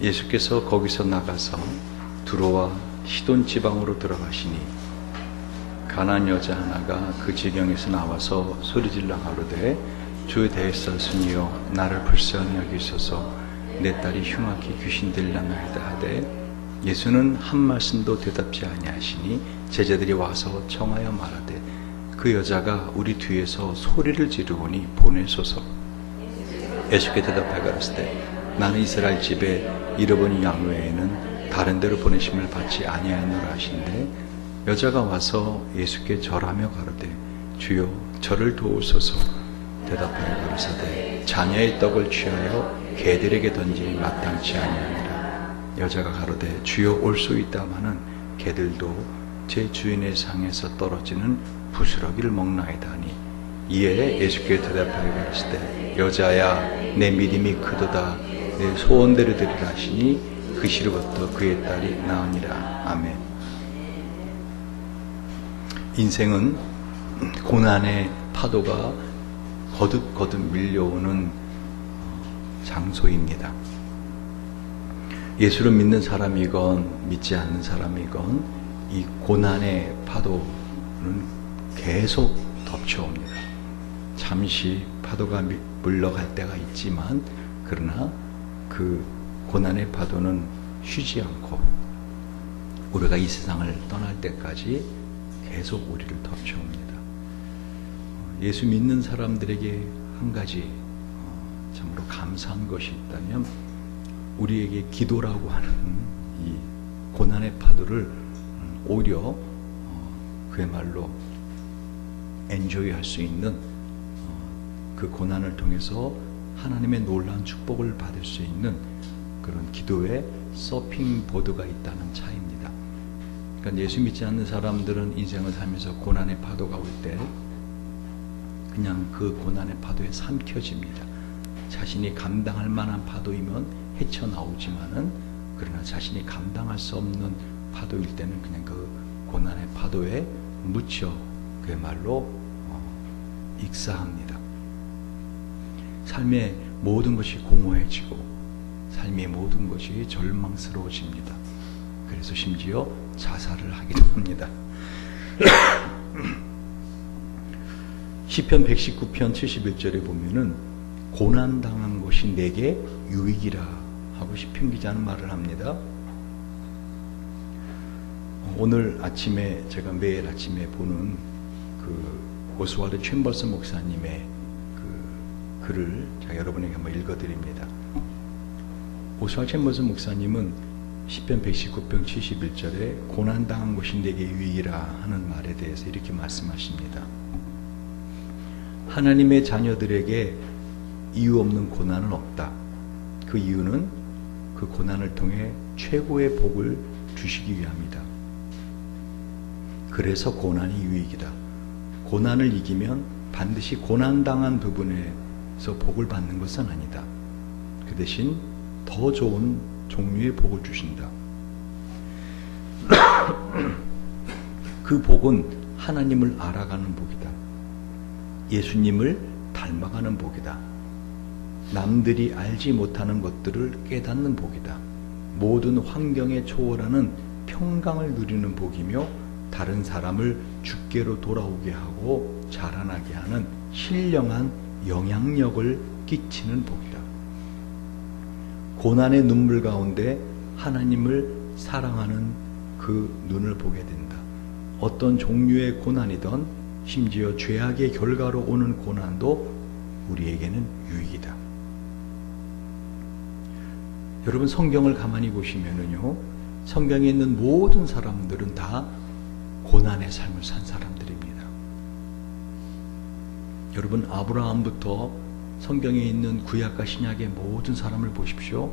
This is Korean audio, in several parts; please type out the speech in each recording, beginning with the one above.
예수께서 거기서 나가서 두로와 시돈 지방으로 들어가시니 가나안 여자 하나가 그 지경에서 나와서 소리질러 가로되 주 대설스니여 나를 불쌍히 여기소서 내 딸이 흉악히 귀신 들려나이다 하되 예수는 한 말씀도 대답지 아니하시니 제자들이 와서 청하여 말하되 그 여자가 우리 뒤에서 소리를 지르오니 보내소서. 예수께 대답하여 가라사대 나는 이스라엘 집에 잃어버린 양 외에는 다른 데로 보내심을 받지 아니하노라 하신대 여자가 와서 예수께 절하며 가로되 주여 저를 도우소서. 대답하여 가라사대 자녀의 떡을 취하여 개들에게 던지니 마땅치 아니하니라. 여자가 가로되 주여 올 수 있다마는 개들도 제 주인의 상에서 떨어지는 부스러기를 먹나이다 하니 이에 예수께 대답하여 가라사대 여자야 내 믿음이 크도다 내 소원대로 되리라 하시니 그 시로부터 그의 딸이 나으니라. 아멘. 인생은 고난의 파도가 거듭거듭 밀려오는 장소입니다. 예수를 믿는 사람이건 믿지 않는 사람이건 이 고난의 파도는 계속 덮쳐옵니다. 잠시 파도가 물러갈 때가 있지만 그러나 그 고난의 파도는 쉬지 않고 우리가 이 세상을 떠날 때까지 계속 우리를 덮쳐옵니다. 예수 믿는 사람들에게 한 가지 참으로 감사한 것이 있다면 우리에게 기도라고 하는 이 고난의 파도를 오히려 그야말로 엔조이 할 수 있는 그 고난을 통해서 하나님의 놀라운 축복을 받을 수 있는 그런 기도의 서핑 보드가 있다는 차이입니다. 그러니까 예수 믿지 않는 사람들은 인생을 살면서 고난의 파도가 올 때 그냥 그 고난의 파도에 삼켜집니다. 자신이 감당할 만한 파도이면 헤쳐나오지만은 그러나 자신이 감당할 수 없는 파도일 때는 그냥 그 고난의 파도에 묻혀 그야말로 익사합니다. 삶의 모든 것이 공허해지고 삶의 모든 것이 절망스러워집니다. 그래서 심지어 자살을 하기도 합니다. 시편 119편 71절에 보면은 고난당한 것이 내게 유익이라 하고 시편 기자는 말을 합니다. 오늘 아침에 제가 매일 아침에 보는 그 오스왈드 챔버스 목사님의 그 글을 제가 여러분에게 한번 읽어드립니다. 오스왈드 챔버스 목사님은 시편 119편 71절에 고난당한 것이 내게 유익이라 하는 말에 대해서 이렇게 말씀하십니다. 하나님의 자녀들에게 이유 없는 고난은 없다. 그 이유는 그 고난을 통해 최고의 복을 주시기 위함이다. 그래서 고난이 유익이다. 고난을 이기면 반드시 고난당한 부분에서 복을 받는 것은 아니다. 그 대신 더 좋은 종류의 복을 주신다. 그 복은 하나님을 알아가는 복이다. 예수님을 닮아가는 복이다. 남들이 알지 못하는 것들을 깨닫는 복이다. 모든 환경에 초월하는 평강을 누리는 복이며 다른 사람을 주께로 돌아오게 하고 자라나게 하는 신령한 영향력을 끼치는 복이다. 고난의 눈물 가운데 하나님을 사랑하는 그 눈을 보게 된다. 어떤 종류의 고난이든 심지어 죄악의 결과로 오는 고난도 우리에게는 유익이다. 여러분 성경을 가만히 보시면은요, 성경에 있는 모든 사람들은 다 고난의 삶을 산 사람들입니다. 여러분 아브라함부터 성경에 있는 구약과 신약의 모든 사람을 보십시오.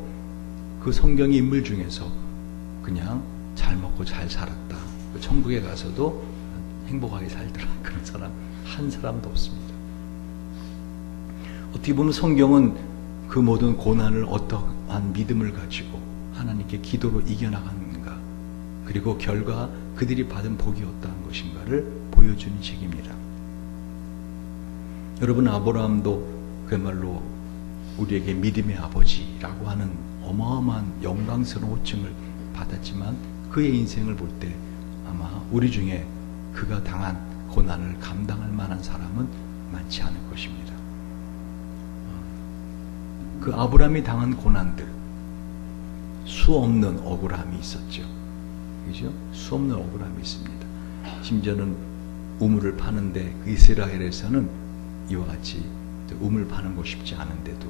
그 성경의 인물 중에서 그냥 잘 먹고 잘 살았다, 천국에 가서도 행복하게 살더라, 그런 사람 한 사람도 없습니다. 어떻게 보면 성경은 그 모든 고난을 어떠한 믿음을 가지고 하나님께 기도로 이겨나가는가, 그리고 결과 그들이 받은 복이 어떠한 것인가를 보여주는 책입니다. 여러분 아브라함도 그야말로 우리에게 믿음의 아버지라고 하는 어마어마한 영광스러운 호칭을 받았지만 그의 인생을 볼 때 아마 우리 중에 그가 당한 고난을 감당할 만한 사람은 많지 않을 것입니다. 그 아브라함이 당한 고난들, 수 없는 억울함이 있었죠. 그죠? 수 없는 억울함이 있습니다. 심지어는 우물을 파는데 그 이스라엘에서는 이와 같이 우물 파는 거 쉽지 않은데도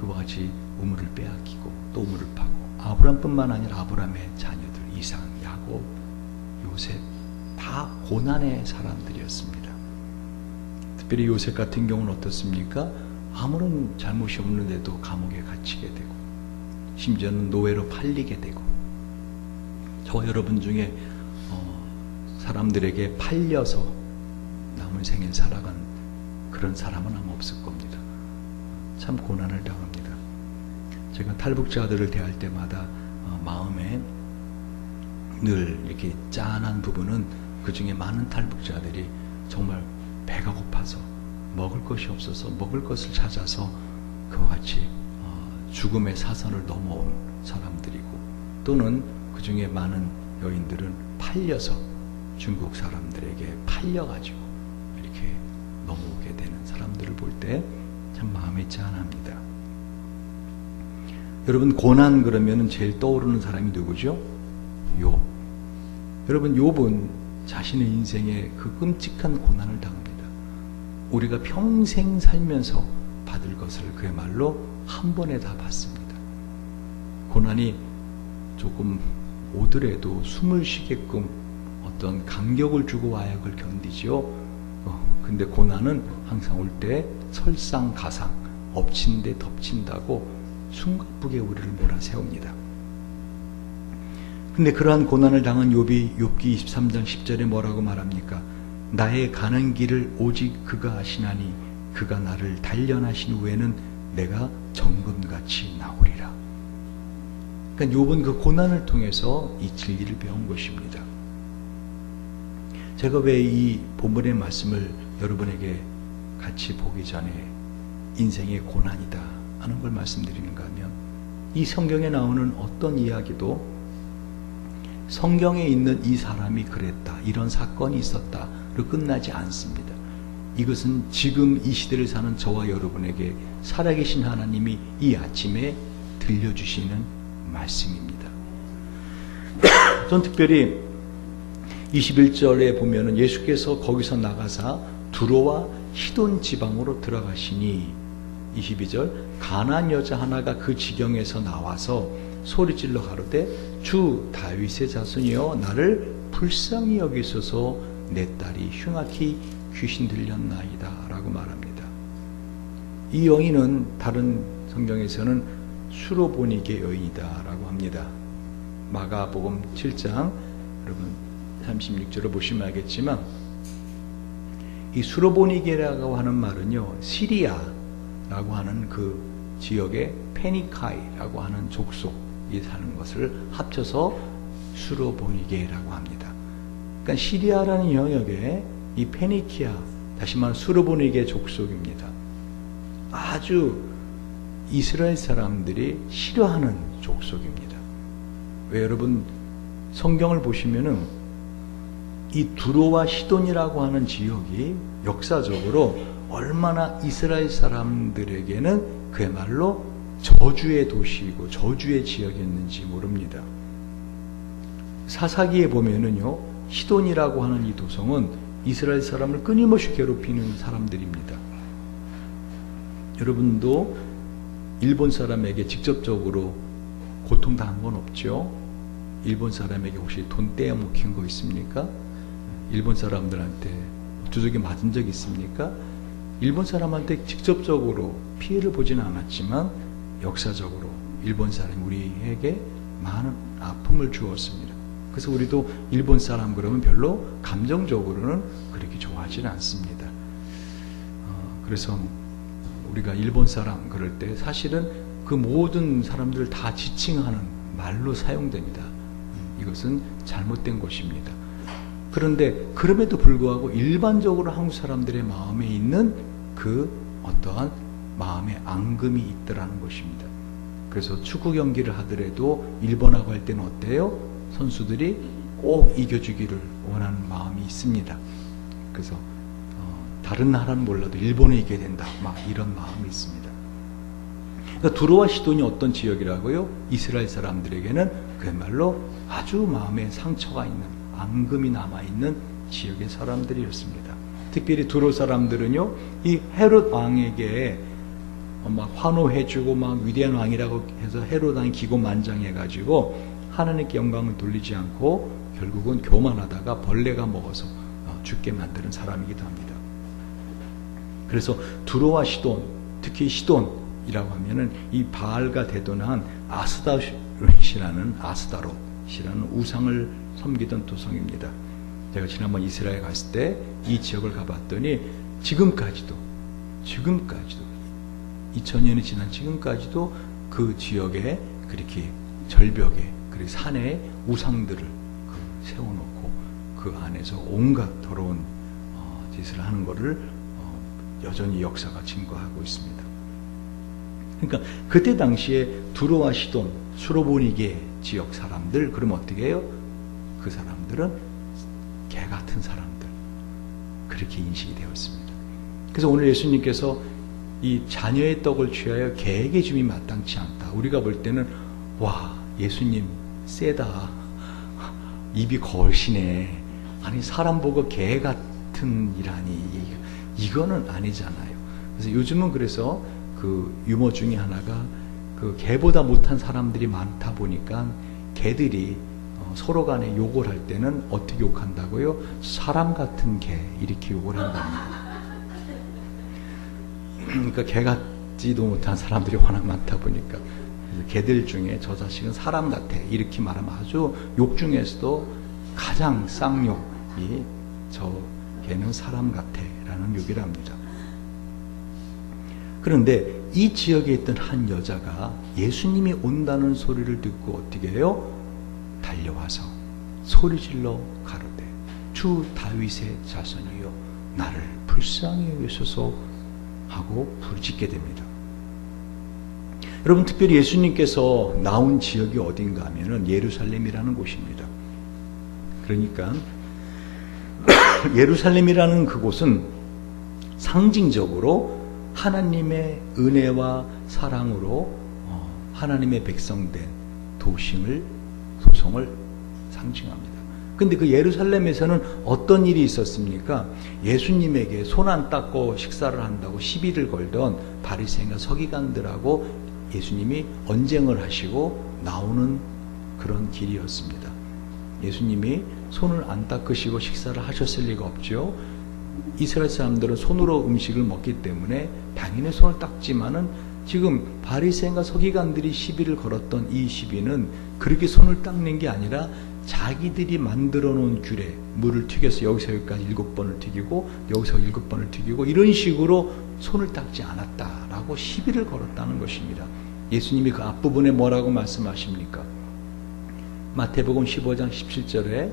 그와 같이 우물을 빼앗기고 또 우물을 파고, 아브라함뿐만 아니라 아브라함의 자녀들 이삭, 야곱, 요셉 다 고난의 사람들이었습니다. 특별히 요셉 같은 경우는 어떻습니까? 아무런 잘못이 없는데도 감옥에 갇히게 되고 심지어는 노예로 팔리게 되고, 저와 여러분 중에 사람들에게 팔려서 남은 생을 살아간 그런 사람은 아마 없을 겁니다. 참 고난을 당합니다. 제가 탈북자들을 대할 때마다 마음에 늘 이렇게 짠한 부분은, 그 중에 많은 탈북자들이 정말 배가 고파서 먹을 것이 없어서 먹을 것을 찾아서 그와 같이 죽음의 사선을 넘어온 사람들이고, 또는 그 중에 많은 여인들은 팔려서 중국 사람들에게 팔려가지고 이렇게 넘어오게 되는 사람들을 볼 때 참 마음이 짠합니다. 여러분, 고난 그러면 제일 떠오르는 사람이 누구죠? 욥. 여러분, 욥은 자신의 인생에 그 끔찍한 고난을 당합니다. 우리가 평생 살면서 받을 것을 그야말로 한 번에 다 받습니다. 고난이 조금 오더라도 숨을 쉬게끔 어떤 간격을 주고 와야 그걸 견디지요. 근데 고난은 항상 올 때 설상가상, 엎친 데 덮친다고 숨가쁘게 우리를 몰아세웁니다. 근데 그러한 고난을 당한 욥이 욥기 23장 10절에 뭐라고 말합니까? 나의 가는 길을 오직 그가 아시나니 그가 나를 단련하신 후에는 내가 정금같이 나오리라. 그러니까 욥은 그 고난을 통해서 이 진리를 배운 것입니다. 제가 왜 이 본문의 말씀을 여러분에게 같이 보기 전에 인생의 고난이다 하는 걸 말씀드리는가 하면, 이 성경에 나오는 어떤 이야기도 성경에 있는 이 사람이 그랬다, 이런 사건이 있었다로 끝나지 않습니다. 이것은 지금 이 시대를 사는 저와 여러분에게 살아계신 하나님이 이 아침에 들려주시는 말씀입니다. 전 특별히 21절에 보면은 예수께서 거기서 나가사 두로와 시돈 지방으로 들어가시니, 22절, 가나안 여자 하나가 그 지경에서 나와서 소리질러 가로되 주 다윗의 자손이여 나를 불쌍히 여기소서 내 딸이 흉악히 귀신 들렸나이다 라고 말합니다. 이 여인은 다른 성경에서는 수로보니게 여인이다 라고 합니다. 마가복음 7장 여러분 36절을 보시면 알겠지만, 이 수로보니게라고 하는 말은요, 시리아라고 하는 그 지역의 페니카이라고 하는 족속이 사는 것을 합쳐서 수로보니게라고 합니다. 그러니까 시리아라는 영역에 이 페니키아, 다시 말하면 수로보니게 족속입니다. 아주 이스라엘 사람들이 싫어하는 족속입니다. 왜 여러분 성경을 보시면은 이 두로와 시돈이라고 하는 지역이 역사적으로 얼마나 이스라엘 사람들에게는 그야말로 저주의 도시이고 저주의 지역이었는지 모릅니다. 사사기에 보면은요, 시돈이라고 하는 이 도성은 이스라엘 사람을 끊임없이 괴롭히는 사람들입니다. 여러분도 일본 사람에게 직접적으로 고통당한 건 없죠? 일본 사람에게 혹시 돈 떼어먹힌 거 있습니까? 일본 사람들한테 두들겨 맞은 적 있습니까? 일본 사람한테 직접적으로 피해를 보지는 않았지만 역사적으로 일본 사람이 우리에게 많은 아픔을 주었습니다. 그래서 우리도 일본 사람 그러면 별로 감정적으로는 그렇게 좋아하지는 않습니다. 그래서 우리가 일본 사람 그럴 때 사실은 그 모든 사람들을 다 지칭하는 말로 사용됩니다. 이것은 잘못된 것입니다. 그런데 그럼에도 불구하고 일반적으로 한국 사람들의 마음에 있는 그 어떠한 마음의 앙금이 있더라는 것입니다. 그래서 축구 경기를 하더라도 일본하고 할 때는 어때요? 선수들이 꼭 이겨주기를 원하는 마음이 있습니다. 그래서 다른 나라는 몰라도 일본을 이겨야 된다, 막 이런 마음이 있습니다. 그러니까 두로와 시돈이 어떤 지역이라고요? 이스라엘 사람들에게는 그야말로 아주 마음에 상처가 있는, 앙금이 남아있는 지역의 사람들이었습니다. 특별히 두로 사람들은요, 이 헤롯 왕에게 막 환호해주고 막 위대한 왕이라고 해서 헤롯 왕이 기고만장해가지고 하나님께 영광을 돌리지 않고 결국은 교만하다가 벌레가 먹어서 죽게 만드는 사람이기도 합니다. 그래서 두로와 시돈, 특히 시돈이라고 하면은 이 바알과 대돈한 아스다롯이라는 우상을 섬기던 도성입니다. 제가 지난번 이스라엘 갔을 때 이 지역을 가봤더니 지금까지도 2000년이 지난 지금까지도 그 지역에 그렇게 절벽에 그리고 산에 우상들을 세워놓고 그 안에서 온갖 더러운 짓을 하는 것을 여전히 역사가 증거하고 있습니다. 그러니까 그때 당시에 두로와 시돈, 수로보니게 지역 사람들, 그러면 어떻게 해요? 그 사람들은 개 같은 사람들, 그렇게 인식이 되었습니다. 그래서 오늘 예수님께서 이 자녀의 떡을 취하여 개에게 줌이 마땅치 않다. 우리가 볼 때는 와, 예수님 세다, 입이 거시네, 아니 사람 보고 개 같은 이라니, 이거는 아니잖아요. 그래서 요즘은 그래서 그 유머 중에 하나가 그 개보다 못한 사람들이 많다 보니까 개들이 서로 간에 욕을 할 때는 어떻게 욕한다고요? 사람 같은 개, 이렇게 욕을 한답니다. 그러니까 개 같지도 못한 사람들이 워낙 많다 보니까 개들 중에 저 자식은 사람 같아, 이렇게 말하면 아주 욕 중에서도 가장 쌍욕이 저 개는 사람 같아 라는 욕이랍니다. 그런데 이 지역에 있던 한 여자가 예수님이 온다는 소리를 듣고 어떻게 해요? 달려와서 소리질러 가로되 주 다윗의 자손이여 나를 불쌍히 여기소서 하고 부르짖게 됩니다. 여러분, 특별히 예수님께서 나온 지역이 어딘가 하면은 예루살렘이라는 곳입니다. 그러니까 예루살렘이라는 그곳은 상징적으로 하나님의 은혜와 사랑으로 하나님의 백성된 도성을 상징합니다. 근데 그 예루살렘에서는 어떤 일이 있었습니까? 예수님에게 손 안 닦고 식사를 한다고 시비를 걸던 바리새인과 서기관들하고 예수님이 언쟁을 하시고 나오는 그런 길이었습니다. 예수님이 손을 안 닦으시고 식사를 하셨을 리가 없죠. 이스라엘 사람들은 손으로 음식을 먹기 때문에 당연히 손을 닦지만은 지금 바리새인과 서기관들이 시비를 걸었던 이 시비는 그렇게 손을 닦는 게 아니라 자기들이 만들어 놓은 규례, 물을 튀겨서 여기서 여기까지 7번을 튀기고 여기서 7번을 튀기고 이런 식으로 손을 닦지 않았다라고 시비를 걸었다는 것입니다. 예수님이 그 앞부분에 뭐라고 말씀하십니까? 마태복음 15장 17절에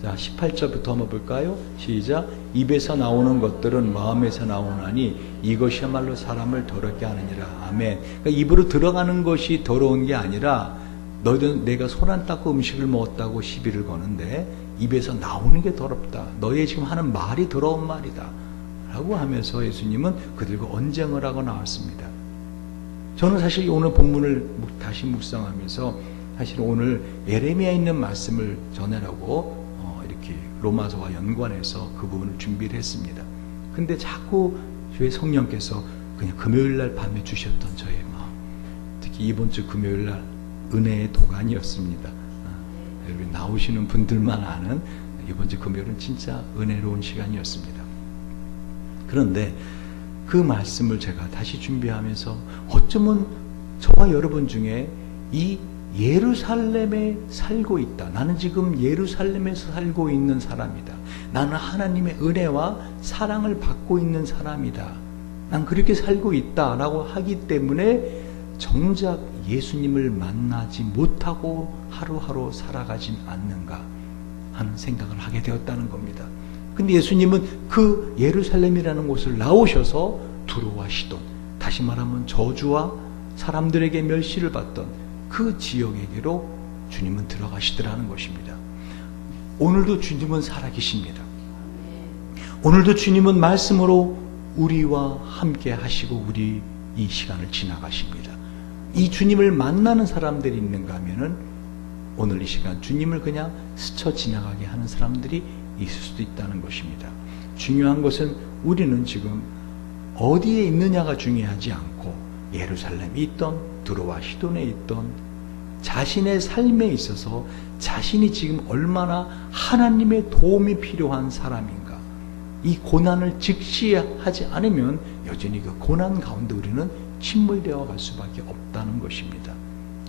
자 18절부터 한번 볼까요? 시작. 입에서 나오는 것들은 마음에서 나오나니 이것이야말로 사람을 더럽게 하느니라. 아멘. 그러니까 입으로 들어가는 것이 더러운 게 아니라 너희들 내가 손 안 닦고 음식을 먹었다고 시비를 거는데 입에서 나오는 게 더럽다. 너희 지금 하는 말이 더러운 말이다 라고 하면서 예수님은 그들과 언쟁을 하고 나왔습니다. 저는 사실 오늘 본문을 다시 묵상하면서 사실 오늘 예레미야에 있는 말씀을 전하려고 이렇게 로마서와 연관해서 그 부분을 준비를 했습니다. 근데 자꾸 주의 성령께서 그냥 금요일날 밤에 주셨던 저의 마음, 특히 이번 주 금요일날 은혜의 도가니였습니다. 여러분 나오시는 분들만 아는 이번 주 금요일은 진짜 은혜로운 시간이었습니다. 그런데 그 말씀을 제가 다시 준비하면서 어쩌면 저와 여러분 중에 이 예루살렘에 살고 있다. 나는 지금 예루살렘에서 살고 있는 사람이다. 나는 하나님의 은혜와 사랑을 받고 있는 사람이다. 난 그렇게 살고 있다라고 하기 때문에 정작 예수님을 만나지 못하고 하루하루 살아가진 않는가 하는 생각을 하게 되었다는 겁니다. 근데 예수님은 그 예루살렘이라는 곳을 나오셔서 두로와 시돈, 다시 말하면 저주와 사람들에게 멸시를 받던 그 지역에게로 주님은 들어가시더라는 것입니다. 오늘도 주님은 살아계십니다. 오늘도 주님은 말씀으로 우리와 함께 하시고 우리 이 시간을 지나가십니다. 이 주님을 만나는 사람들이 있는가 하면은 오늘 이 시간 주님을 그냥 스쳐 지나가게 하는 사람들이 있을 수도 있다는 것입니다. 중요한 것은 우리는 지금 어디에 있느냐가 중요하지 않고 예루살렘에 있던 두로와 시돈에 있던 자신의 삶에 있어서 자신이 지금 얼마나 하나님의 도움이 필요한 사람인가, 이 고난을 직시하지 않으면 여전히 그 고난 가운데 우리는 침몰되어 갈 수밖에 없다는 것입니다.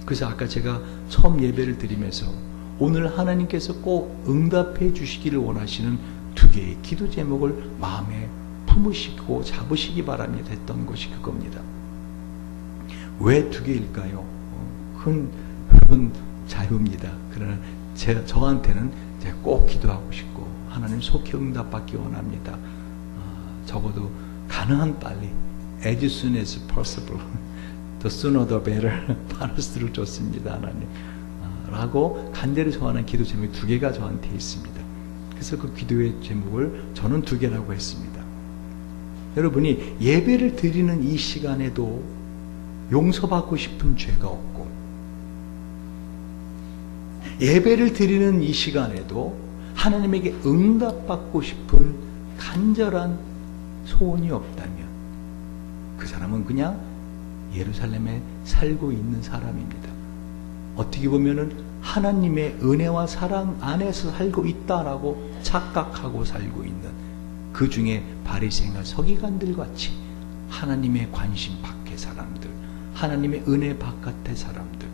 그래서 아까 제가 처음 예배를 드리면서 오늘 하나님께서 꼭 응답해 주시기를 원하시는 두 개의 기도 제목을 마음에 품으시고 잡으시기 바랍니다 했던 것이 그겁니다. 왜 두 개일까요? 그건 여러분 자유입니다. 그러나 저한테는 제가 꼭 기도하고 싶고 하나님 속히 응답받기 원합니다. 적어도 가능한 빨리 as soon as possible the sooner the better 많을수록 좋습니다 하나님 라고 간절히 소원하는 기도 제목이 두 개가 저한테 있습니다. 그래서 그 기도의 제목을 저는 두 개라고 했습니다. 여러분이 예배를 드리는 이 시간에도 용서받고 싶은 죄가 없고 예배를 드리는 이 시간에도 하나님에게 응답받고 싶은 간절한 소원이 없다면 그 사람은 그냥 예루살렘에 살고 있는 사람입니다. 어떻게 보면은 하나님의 은혜와 사랑 안에서 살고 있다라고 착각하고 살고 있는 그 중에 바리새인과 서기관들 같이 하나님의 관심 밖의 사람들, 하나님의 은혜 바깥의 사람들.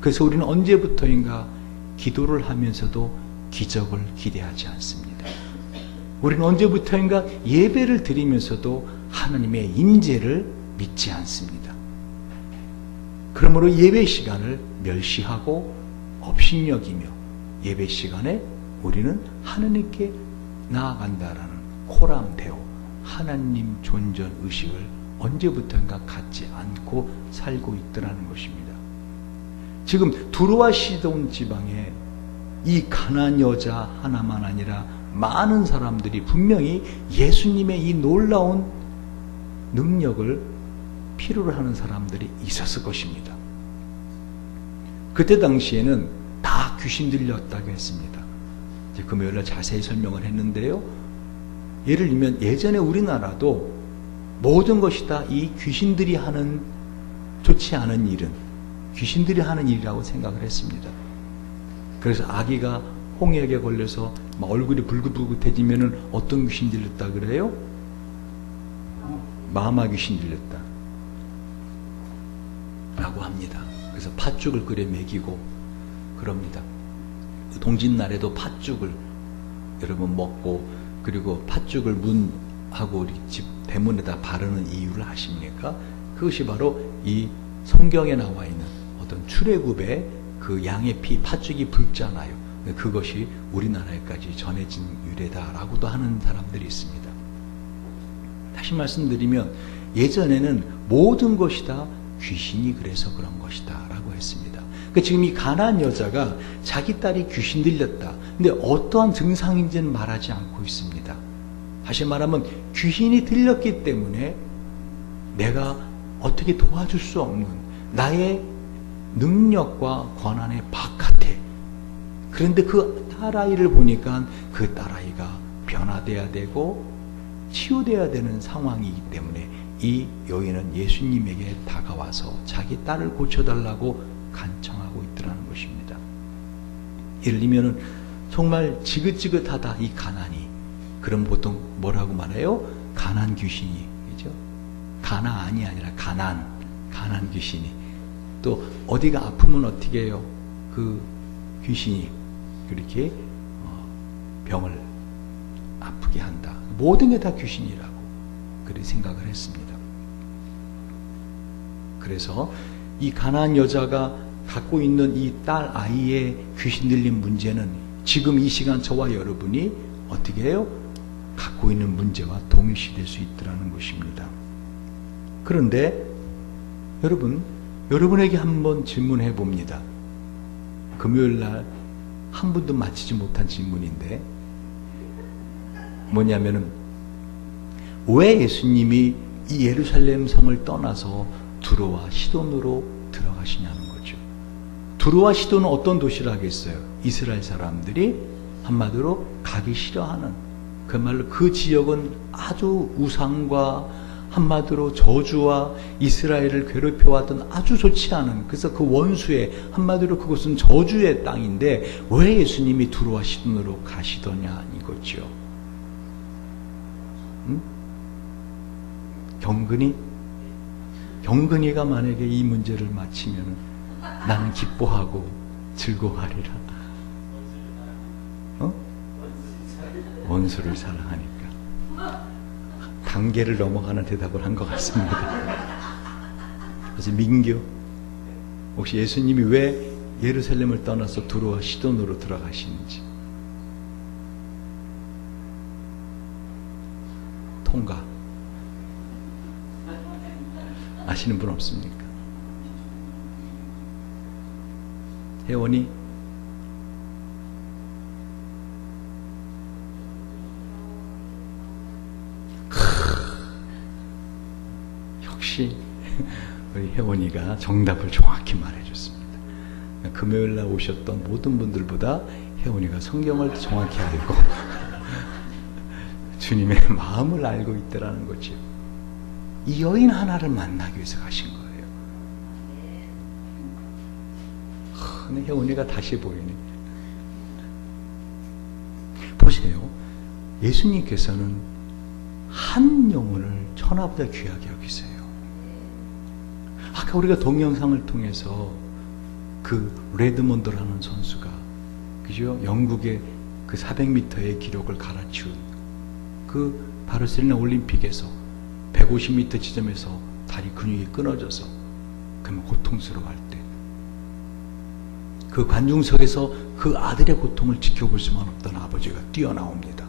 그래서 우리는 언제부터인가 기도를 하면서도 기적을 기대하지 않습니다. 우리는 언제부터인가 예배를 드리면서도 하나님의 임재를 믿지 않습니다. 그러므로 예배 시간을 멸시하고 업신여기며 예배 시간에 우리는 하나님께 나아간다라는 코람데오 하나님 존전 의식을 언제부터인가 갖지 않고 살고 있더라는 것입니다. 지금 두로와 시돈 지방에 이 가나안 여자 하나만 아니라 많은 사람들이 분명히 예수님의 이 놀라운 능력을 필요로 하는 사람들이 있었을 것입니다. 그때 당시에는 다 귀신 들렸다고 했습니다. 이제 금요일날 자세히 설명을 했는데요. 예를 들면 예전에 우리나라도 모든 것이 다 이 귀신들이 하는 좋지 않은 일은 귀신들이 하는 일이라고 생각을 했습니다. 그래서 아기가 홍역에 걸려서 막 얼굴이 불긋불긋해지면은 어떤 귀신 들렸다 그래요? 마마 귀신 들렸다 라고 합니다. 그래서 팥죽을 끓여 먹이고 그럽니다. 동짓날에도 팥죽을 여러분 먹고 그리고 팥죽을 문하고 우리 집 대문에다 바르는 이유를 아십니까? 그것이 바로 이 성경에 나와 있는 어떤 출애굽의 그 양의 피, 팥죽이 붉잖아요. 그것이 우리나라에까지 전해진 유래다라고도 하는 사람들이 있습니다. 다시 말씀드리면 예전에는 모든 것이 다 귀신이 그래서 그런 것이다 라고 했습니다. 그러니까 지금 이 가나안 여자가 자기 딸이 귀신 들렸다. 근데 어떠한 증상인지는 말하지 않고 있습니다. 다시 말하면 귀신이 들렸기 때문에 내가 어떻게 도와줄 수 없는 나의 능력과 권한의 바깥에 그런데 그 딸아이를 보니까 그 딸아이가 변화돼야 되고 치유돼야 되는 상황이기 때문에 이 여인은 예수님에게 다가와서 자기 딸을 고쳐달라고 간청하고 있더라는 것입니다. 예를 들면 정말 지긋지긋하다 이 가난이. 그럼 보통 뭐라고 말해요? 가난 귀신이, 그죠? 가나안이 아니라 가난 귀신이. 또 어디가 아프면 어떻게 해요? 그 귀신이 그렇게 병을 아프게 한다. 모든 게 다 귀신이라고 그렇게 생각을 했습니다. 그래서 이 가나안 여자가 갖고 있는 이 딸 아이의 귀신 들린 문제는 지금 이 시간 저와 여러분이 어떻게 해요? 갖고 있는 문제와 동일시될 수 있더라는 것입니다. 그런데 여러분 여러분에게 한번 질문해 봅니다. 금요일 날 한 분도 마치지 못한 질문인데 뭐냐면은 왜 예수님이 이 예루살렘 성을 떠나서 두로와 시돈으로 들어가시냐는 거죠. 두로와 시돈은 어떤 도시라겠어요? 이스라엘 사람들이 한마디로 가기 싫어하는, 그말로 그 지역은 아주 우상과 한마디로 저주와 이스라엘을 괴롭혀왔던 아주 좋지 않은, 그래서 그 원수의, 한마디로 그것은 저주의 땅인데 왜 예수님이 두로와 시돈으로 가시더냐 이거죠. 경근이가 만약에 이 문제를 맞히면 나는 기뻐하고 즐거워하리라. 원수를 사랑하니까. 단계를 넘어가는 대답을 한 것 같습니다. 그래서 민교, 혹시 예수님이 왜 예루살렘을 떠나서 두로와 시돈으로 들어가시는지 통과 아시는 분 없습니까? 혜원이? 역시 우리 혜원이가 정답을 정확히 말해줬습니다. 금요일 날 오셨던 모든 분들보다 혜원이가 성경을 정확히 알고 주님의 마음을 알고 있더라는 거죠. 이 여인 하나를 만나기 위해서 가신 거예요. 근데 혜원이가 다시 보이네. 보세요. 예수님께서는 한 영혼을 천하보다 귀하게 여기세요. 아까 우리가 동영상을 통해서 그 레드몬드라는 선수가, 그죠? 영국의 그 400m의 기록을 갈아치운 그 바르셀로나 올림픽에서 150m 지점에서 다리 근육이 끊어져서 그러면 고통스러워할 때 그 관중석에서 그 아들의 고통을 지켜볼 수만 없던 아버지가 뛰어나옵니다.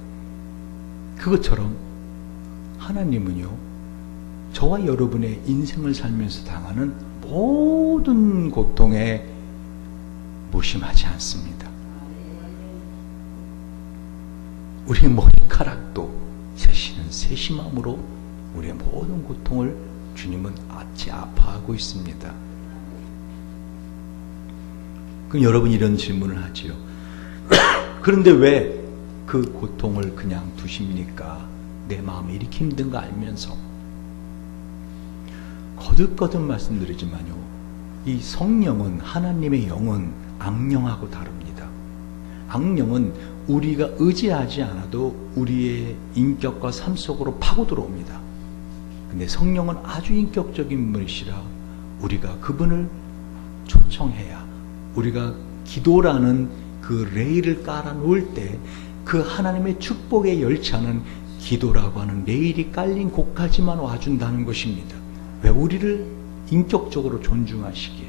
그것처럼 하나님은요, 저와 여러분의 인생을 살면서 당하는 모든 고통에 무심하지 않습니다. 우리 머리카락도 세시는 세심함으로 우리의 모든 고통을 주님은 아파하고 있습니다. 그럼 여러분 이런 질문을 하지요. 그런데 왜 그 고통을 그냥 두십니까? 내 마음이 이렇게 힘든 거 알면서. 거듭거듭 말씀드리지만요, 이 성령은, 하나님의 영은 악령하고 다릅니다. 악령은 우리가 의지하지 않아도 우리의 인격과 삶 속으로 파고 들어옵니다. 근데 성령은 아주 인격적인 분이시라 우리가 그분을 초청해야, 우리가 기도라는 그 레일을 깔아 놓을 때 그 하나님의 축복의 열차는 기도라고 하는 레일이 깔린 곳까지만 와준다는 것입니다. 왜? 우리를 인격적으로 존중하시기에.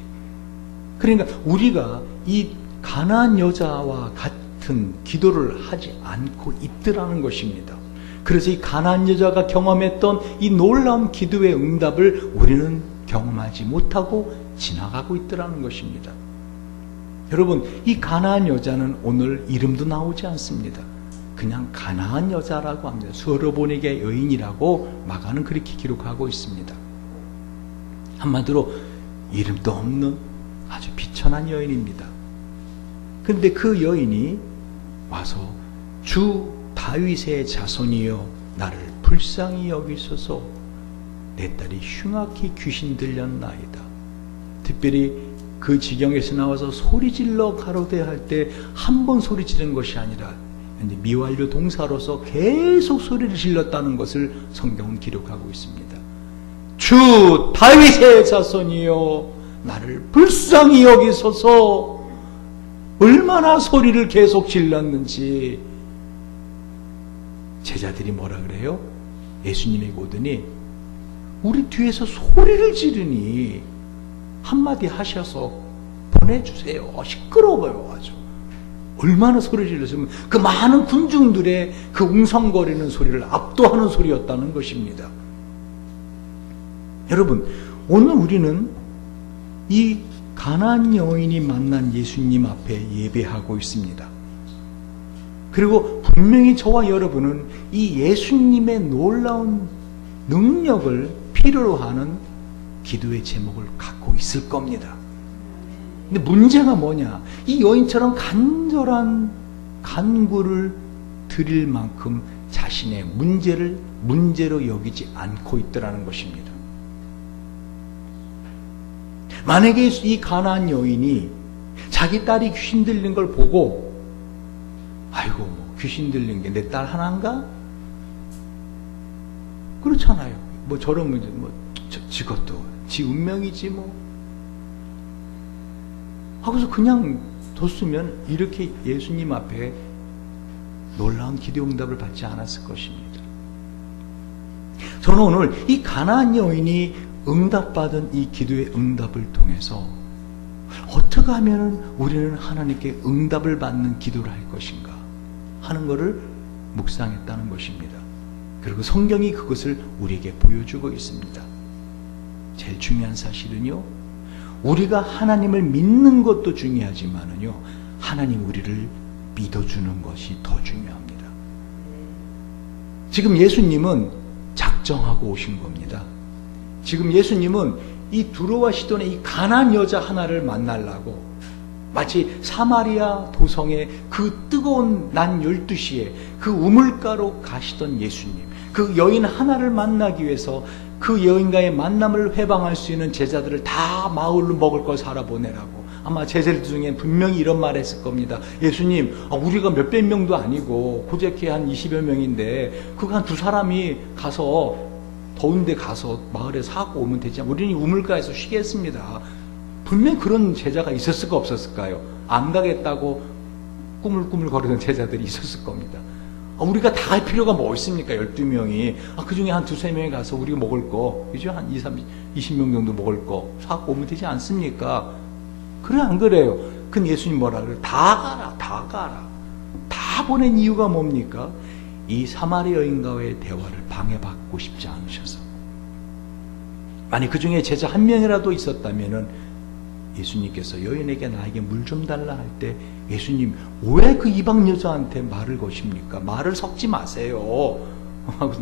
그러니까 우리가 이 가나안 여자와 같은 기도를 하지 않고 있더라는 것입니다. 그래서 이 가나안 여자가 경험했던 이 놀라운 기도의 응답을 우리는 경험하지 못하고 지나가고 있더라는 것입니다. 여러분, 이 가나안 여자는 오늘 이름도 나오지 않습니다. 그냥 가나안 여자라고 합니다. 수어로보니게 여인이라고 마가는 그렇게 기록하고 있습니다. 한마디로 이름도 없는 아주 비천한 여인입니다. 그런데 그 여인이 와서 주 다윗의 자손이여 나를 불쌍히 여기소서, 내 딸이 흉악히 귀신 들렸나이다. 특별히 그 지경에서 나와서 소리질러 가로되 할 때 한 번 소리 지른 것이 아니라 미완료 동사로서 계속 소리를 질렀다는 것을 성경은 기록하고 있습니다. 주 다윗의 자손이여 나를 불쌍히 여기소서. 얼마나 소리를 계속 질렀는지. 제자들이 뭐라 그래요? 예수님에게 오더니 우리 뒤에서 소리를 지르니 한마디 하셔서 보내주세요. 시끄러워요 아주. 얼마나 소리 질렀으면 그 많은 군중들의 그 웅성거리는 소리를 압도하는 소리였다는 것입니다. 여러분, 오늘 우리는 이 가나안 여인이 만난 예수님 앞에 예배하고 있습니다. 그리고 분명히 저와 여러분은 이 예수님의 놀라운 능력을 필요로 하는 기도의 제목을 갖고 있을 겁니다. 근데 문제가 뭐냐? 이 여인처럼 간절한 간구를 드릴 만큼 자신의 문제를 문제로 여기지 않고 있더라는 것입니다. 만약에 이 가나안 여인이 자기 딸이 귀신 들린 걸 보고 아이고 뭐 귀신 들린 게 내 딸 하나인가? 그렇잖아요. 뭐 저러면 뭐 지것도 지 운명이지 뭐 하고서 그냥 뒀으면 이렇게 예수님 앞에 놀라운 기도 응답을 받지 않았을 것입니다. 저는 오늘 이 가나안 여인이 응답받은 이 기도의 응답을 통해서 어떻게 하면 우리는 하나님께 응답을 받는 기도를 할 것인가 하는 것을 묵상했다는 것입니다. 그리고 성경이 그것을 우리에게 보여주고 있습니다. 제일 중요한 사실은요, 우리가 하나님을 믿는 것도 중요하지만은요, 하나님 우리를 믿어주는 것이 더 중요합니다. 지금 예수님은 작정하고 오신 겁니다. 지금 예수님은 이 두로와 시돈의 이 가난한 여자 하나를 만나려고 마치 사마리아 도성의 그 뜨거운 낮 12시에 그 우물가로 가시던 예수님, 그 여인 하나를 만나기 위해서 그 여인과의 만남을 회방할 수 있는 제자들을 다 마을로 먹을 걸 사러 보내라고. 아마 제자들 중에 분명히 이런 말 했을 겁니다. 예수님, 우리가 몇백 명도 아니고 고작해 한 20여 명인데 그거 한 두 사람이 가서 더운데 가서 마을에 사고 오면 되지 않아요? 우리는 우물가에서 쉬겠습니다. 분명히 그런 제자가 있었을까 없었을까요? 안 가겠다고 꾸물꾸물 거리던 제자들이 있었을 겁니다. 우리가 다 할 필요가 뭐 있습니까? 12명이. 그 중에 한 두세 명이 가서 우리가 먹을 거, 그죠? 한 20명 정도 먹을 거 사고 오면 되지 않습니까? 그래, 안 그래요? 근데 예수님 뭐라 그래요? 다 가라, 다 가라. 다 보낸 이유가 뭡니까? 이 사마리아 여인과의 대화를 방해받고 싶지 않으셔서. 만약 그 중에 제자 한 명이라도 있었다면은 예수님께서 여인에게 나에게 물 좀 달라 할 때 예수님 왜 그 이방 여자한테 말을 거십니까? 말을 섞지 마세요.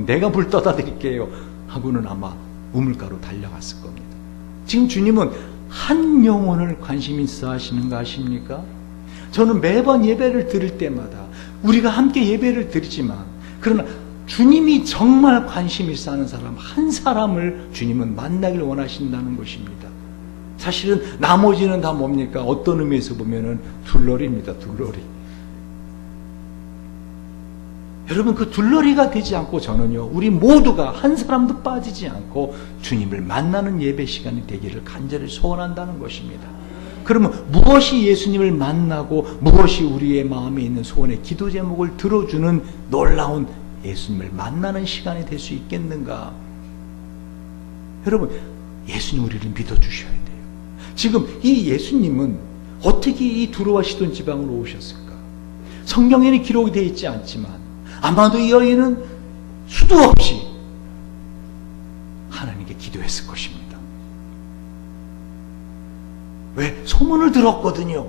내가 물 떠다 드릴게요. 하고는 아마 우물가로 달려갔을 겁니다. 지금 주님은 한 영혼을 관심 있어 하시는 거 아십니까? 저는 매번 예배를 드릴 때마다 우리가 함께 예배를 드리지만 그러나 주님이 정말 관심 있어 하는 사람 한 사람을 주님은 만나길 원하신다는 것입니다. 사실은 나머지는 다 뭡니까? 어떤 의미에서 보면은 둘러리입니다. 둘러리. 여러분, 그 둘러리가 되지 않고 저는요, 우리 모두가 한 사람도 빠지지 않고 주님을 만나는 예배 시간이 되기를 간절히 소원한다는 것입니다. 그러면 무엇이 예수님을 만나고 무엇이 우리의 마음에 있는 소원의 기도 제목을 들어주는 놀라운 예수님을 만나는 시간이 될 수 있겠는가? 여러분, 예수님 우리를 믿어주셔야 돼요. 지금 이 예수님은 어떻게 이 두로와 시돈 지방으로 오셨을까? 성경에는 기록이 되어 있지 않지만 아마도 이 여인은 수도 없이 하나님께 기도했을 것입니다. 왜? 소문을 들었거든요.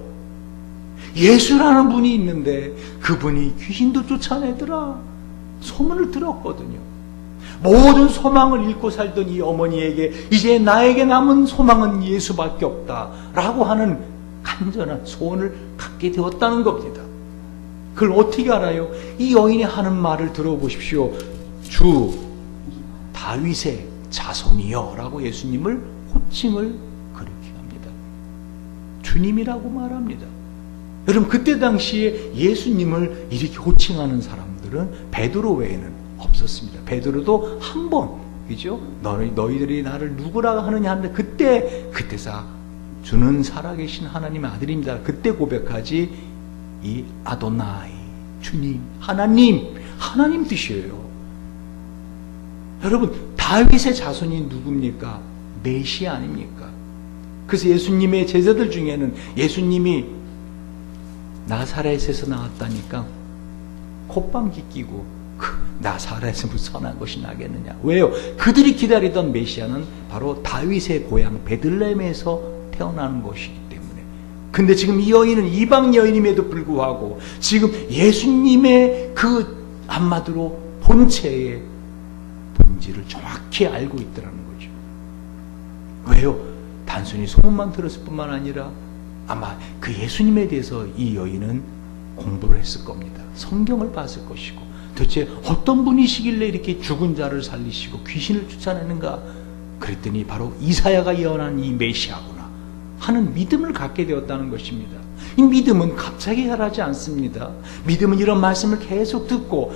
예수라는 분이 있는데 그분이 귀신도 쫓아내더라. 소문을 들었거든요. 모든 소망을 잃고 살던 이 어머니에게 이제 나에게 남은 소망은 예수밖에 없다 라고 하는 간절한 소원을 갖게 되었다는 겁니다. 그걸 어떻게 알아요? 이 여인이 하는 말을 들어보십시오. 주 다윗의 자손이여 라고 예수님을 호칭을 그렇게 합니다. 주님이라고 말합니다. 여러분, 그때 당시에 예수님을 이렇게 호칭하는 사람들은 베드로 외에는 없었습니다. 베드로도 한 번, 그죠? 너희들이 나를 누구라고 하느냐 하는데 그때서 주는 살아계신 하나님의 아들입니다. 그때 고백하지 이 아도나이, 주님, 하나님 뜻이에요. 여러분, 다윗의 자손이 누굽니까? 메시아 아닙니까? 그래서 예수님의 제자들 중에는 예수님이 나사렛에서 나왔다니까 콧방귀 끼고 나사렛에서 무슨 선한 것이 나겠느냐. 왜요? 그들이 기다리던 메시아는 바로 다윗의 고향 베들레헴에서 태어나는 것이기 때문에. 근데 지금 이 여인은 이방 여인임에도 불구하고 지금 예수님의 그 한마디로 본체의 본질을 정확히 알고 있더라는 거죠. 왜요? 단순히 소문만 들었을 뿐만 아니라 아마 그 예수님에 대해서 이 여인은 공부를 했을 겁니다. 성경을 봤을 것이고, 도대체 어떤 분이시길래 이렇게 죽은 자를 살리시고 귀신을 쫓아내는가? 그랬더니 바로 이사야가 예언한 이 메시아구나 하는 믿음을 갖게 되었다는 것입니다. 이 믿음은 갑자기 자라지 않습니다. 믿음은 이런 말씀을 계속 듣고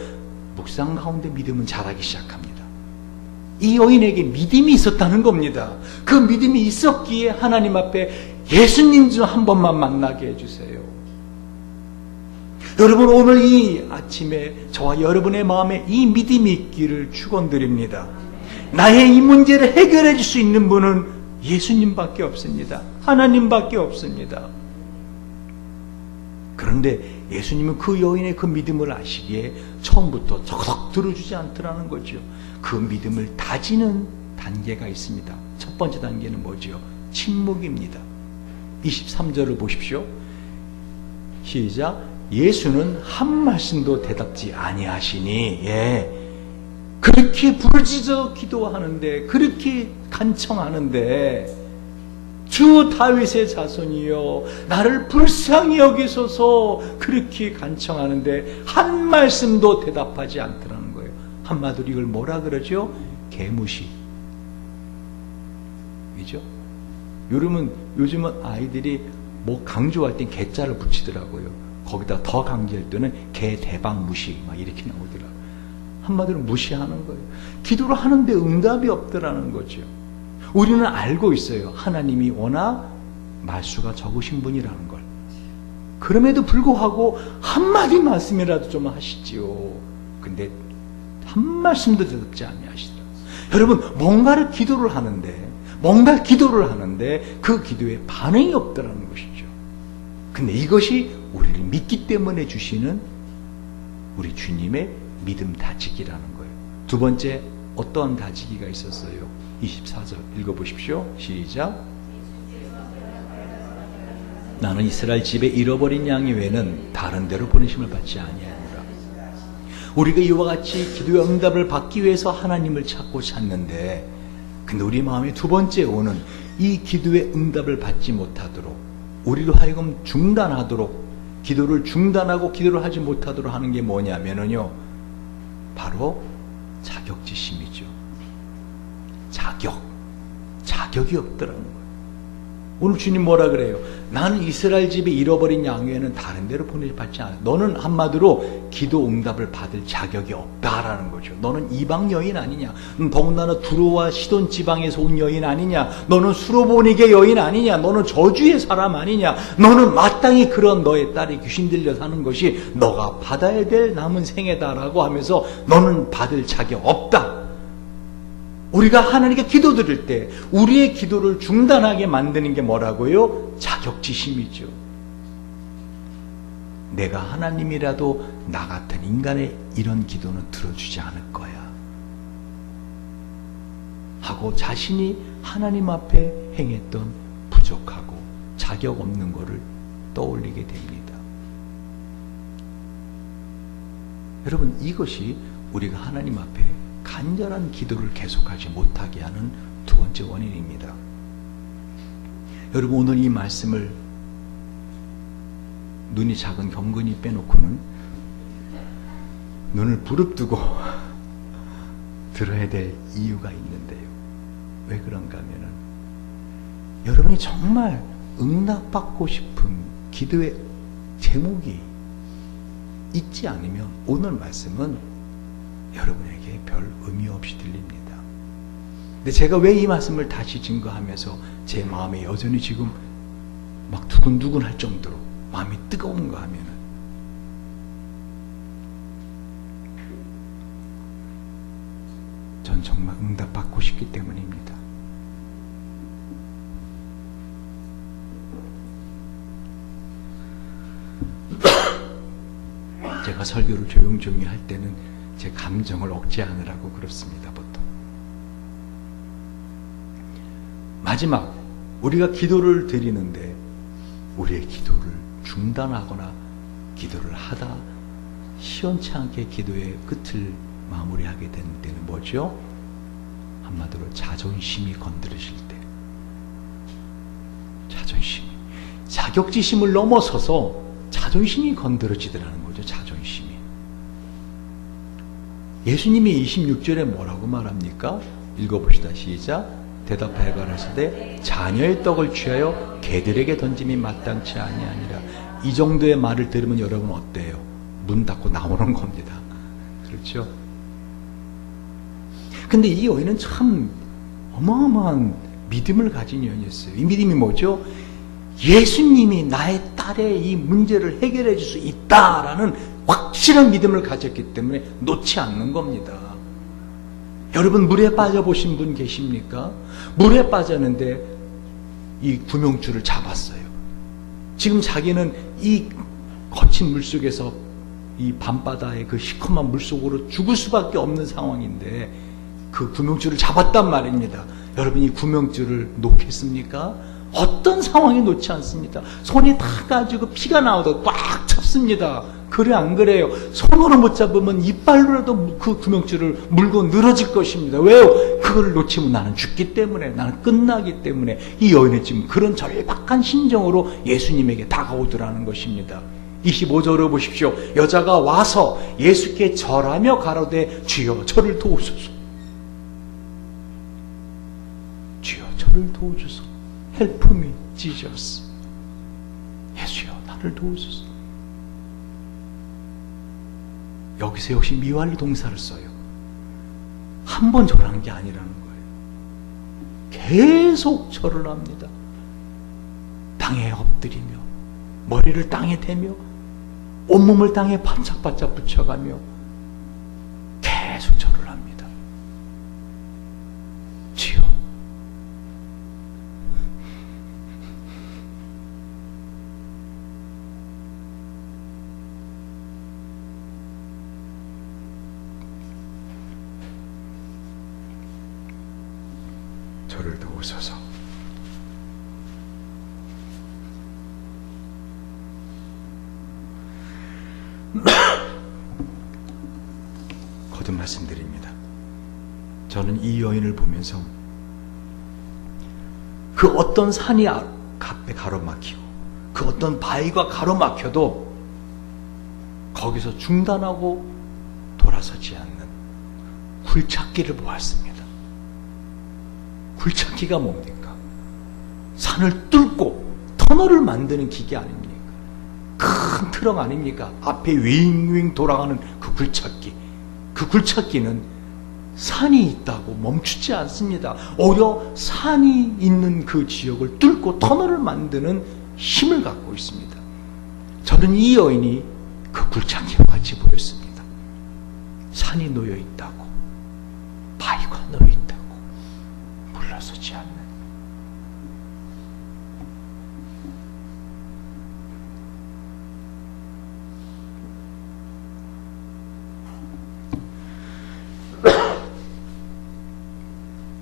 묵상 가운데 믿음은 자라기 시작합니다. 이 여인에게 믿음이 있었다는 겁니다. 그 믿음이 있었기에 하나님 앞에 예수님 좀 한 번만 만나게 해주세요. 여러분, 오늘 이 아침에 저와 여러분의 마음에 이 믿음이 있기를 축원드립니다. 나의 이 문제를 해결해 줄 수 있는 분은 예수님밖에 없습니다. 하나님밖에 없습니다. 그런데 예수님은 그 여인의 그 믿음을 아시기에 처음부터 저거덕 들어주지 않더라는 거죠. 그 믿음을 다지는 단계가 있습니다. 첫 번째 단계는 뭐죠? 침묵입니다. 23절을 보십시오. 시작. 예수는 한 말씀도 대답지 아니하시니, 그렇게 부르짖어 기도하는데, 그렇게 간청하는데, 주 다윗의 자손이여 나를 불쌍히 여기소서, 그렇게 간청하는데 한 말씀도 대답하지 않더라는 거예요. 한마디로 이걸 뭐라 그러죠? 개무시. 그죠? 요즘은 아이들이 뭐 강조할 땐 개자를 붙이더라고요. 거기다 더 강조할 때는 개 대박 무시 막 이렇게 나오더라고요. 한마디로 무시하는 거예요. 기도를 하는데 응답이 없더라는 거죠. 우리는 알고 있어요. 하나님이 워낙 말수가 적으신 분이라는 걸. 그럼에도 불구하고 한마디 말씀이라도 좀 하시지요. 근데 한 말씀도 대답지 아니하시더라고요. 여러분, 뭔가 기도를 하는데 그 기도에 반응이 없더라는 것이죠. 근데 이것이 우리를 믿기 때문에 주시는 우리 주님의 믿음 다지기라는 거예요. 두 번째, 어떠한 다지기가 있었어요? 24절 읽어보십시오. 시작. 나는 이스라엘 집에 잃어버린 양이 외에는 다른 데로 보내심을 받지 아니하노라. 우리가 이와 같이 기도의 응답을 받기 위해서 하나님을 찾는데, 근데 우리 마음에 두 번째 오는 이 기도의 응답을 받지 못하도록, 우리로 하여금 중단하도록, 기도를 중단하고 기도를 하지 못하도록 하는 게 뭐냐면요, 바로 자격지심이죠. 자격이 없더라는 거예요. 오늘 주님 뭐라 그래요? 나는 이스라엘 집에 잃어버린 양 외에는 다른 데로 보내받지 않아. 너는 한마디로 기도 응답을 받을 자격이 없다라는 거죠. 너는 이방 여인 아니냐? 더군다나 두로와 시돈 지방에서 온 여인 아니냐? 너는 수로보니게 여인 아니냐? 너는 저주의 사람 아니냐? 너는 마땅히 그런 너의 딸이 귀신 들려 사는 것이 너가 받아야 될 남은 생애다라고 하면서 너는 받을 자격 없다. 우리가 하나님께 기도드릴 때 우리의 기도를 중단하게 만드는 게 뭐라고요? 자격지심이죠. 내가 하나님이라도 나 같은 인간의 이런 기도는 들어주지 않을 거야 하고 자신이 하나님 앞에 행했던 부족하고 자격 없는 것을 떠올리게 됩니다. 여러분, 이것이 우리가 하나님 앞에 간절한 기도를 계속하지 못하게 하는 두 번째 원인입니다. 여러분, 오늘 이 말씀을 눈이 작은 경건이 빼놓고는 눈을 부릅뜨고 들어야 될 이유가 있는데요. 왜 그런가 하면은 여러분이 정말 응답받고 싶은 기도의 제목이 있지 않으면 오늘 말씀은 여러분에게 별 의미 없이 들립니다. 근데 제가 왜 이 말씀을 다시 증거하면서 제 마음에 여전히 지금 막 두근두근 할 정도로 마음이 뜨거운가 하면은 전 정말 응답받고 싶기 때문입니다. 제가 설교를 조용조용히 할 때는 제 감정을 억제하느라고 그렇습니다. 보통 마지막 우리가 기도를 드리는데 우리의 기도를 중단하거나 기도를 하다 시원치 않게 기도의 끝을 마무리하게 되는 때는 뭐죠? 한마디로 자존심이 건드려질 때, 자존심이, 자격지심을 넘어서서 자존심이 건드려지더라는 거죠. 자존심이. 예수님이 26절에 뭐라고 말합니까? 읽어봅시다. 시작. 대답하여 가라사대 자녀의 떡을 취하여 개들에게 던짐이 마땅치 아니하니라. 이 정도의 말을 들으면 여러분 어때요? 문 닫고 나오는 겁니다. 그렇죠? 근데 이 여인은 참 어마어마한 믿음을 가진 여인이었어요. 이 믿음이 뭐죠? 예수님이 나의 딸의 이 문제를 해결해 줄 수 있다라는 확실한 믿음을 가졌기 때문에 놓지 않는 겁니다. 여러분, 물에 빠져보신 분 계십니까? 물에 빠졌는데 이 구명줄을 잡았어요. 지금 자기는 이 거친 물속에서 이 밤바다의 그 시커먼 물속으로 죽을 수밖에 없는 상황인데 그 구명줄을 잡았단 말입니다. 여러분, 이 구명줄을 놓겠습니까? 어떤 상황에 놓지 않습니다. 손이 다 가지고 피가 나오다 꽉 잡습니다. 그래 안 그래요? 손으로 못 잡으면 이빨로라도 그 구명줄을 물고 늘어질 것입니다. 왜요? 그걸 놓치면 나는 죽기 때문에, 나는 끝나기 때문에. 이 여인은 지금 그런 절박한 심정으로 예수님에게 다가오더라는 것입니다. 25절을 보십시오. 여자가 와서 예수께 절하며 가로되 주여 저를 도우소서. 주여 저를 도우소서. Help me, Jesus. 예수여 나를 도우소서. 여기서 역시 미완리 동사를 써요. 한 번 절하는 게 아니라는 거예요. 계속 절을 합니다. 땅에 엎드리며 머리를 땅에 대며 온몸을 땅에 바짝바짝 붙여가며 계속 절을 합니다. 주여 저를 도우소서. 거듭 말씀드립니다. 저는 이 여인을 보면서 그 어떤 산이 앞에 가로막히고 그 어떤 바위가 가로막혀도 거기서 중단하고 돌아서지 않는 굴착기를 보았습니다. 굴착기가 뭡니까? 산을 뚫고 터널을 만드는 기계 아닙니까? 큰 트럭 아닙니까? 앞에 윙윙 돌아가는 그 굴착기. 그 굴착기는 산이 있다고 멈추지 않습니다. 오히려 산이 있는 그 지역을 뚫고 터널을 만드는 힘을 갖고 있습니다. 저는 이 여인이 그 굴착기와 같이 보였습니다. 산이 놓여 있다고, 바위가 놓여 있다고 물러서지 않는.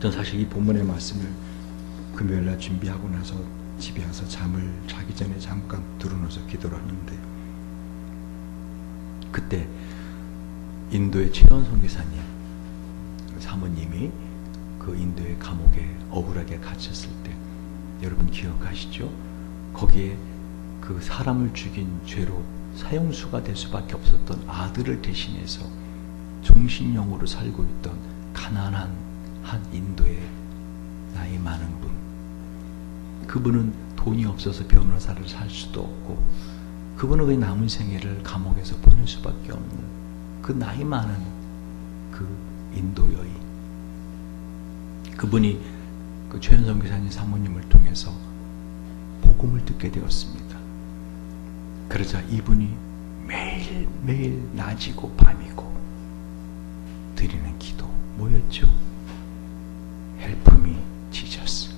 전 사실 이 본문의 말씀을 금요일날 준비하고 나서 집에 와서 잠을 자기 전에 잠깐 들어놓아서 기도를 하는데, 그때 인도의 최연성 기사님 사모님이 그 인도의 감옥에 억울하게 갇혔을 때, 여러분 기억하시죠? 거기에 그 사람을 죽인 죄로 사형수가 될 수밖에 없었던 아들을 대신해서 종신형으로 살고 있던 가난한 한 인도의 나이 많은 분, 그분은 돈이 없어서 변호사를 살 수도 없고 그분은 그 남은 생애를 감옥에서 보낼 수밖에 없는 그 나이 많은 그 인도 여인, 그분이 그 최현성 기사님 사모님을 통해서 복음을 듣게 되었습니다. 그러자 이분이 매일매일 낮이고 밤이고 드리는 기도 뭐였죠? Help me, Jesus.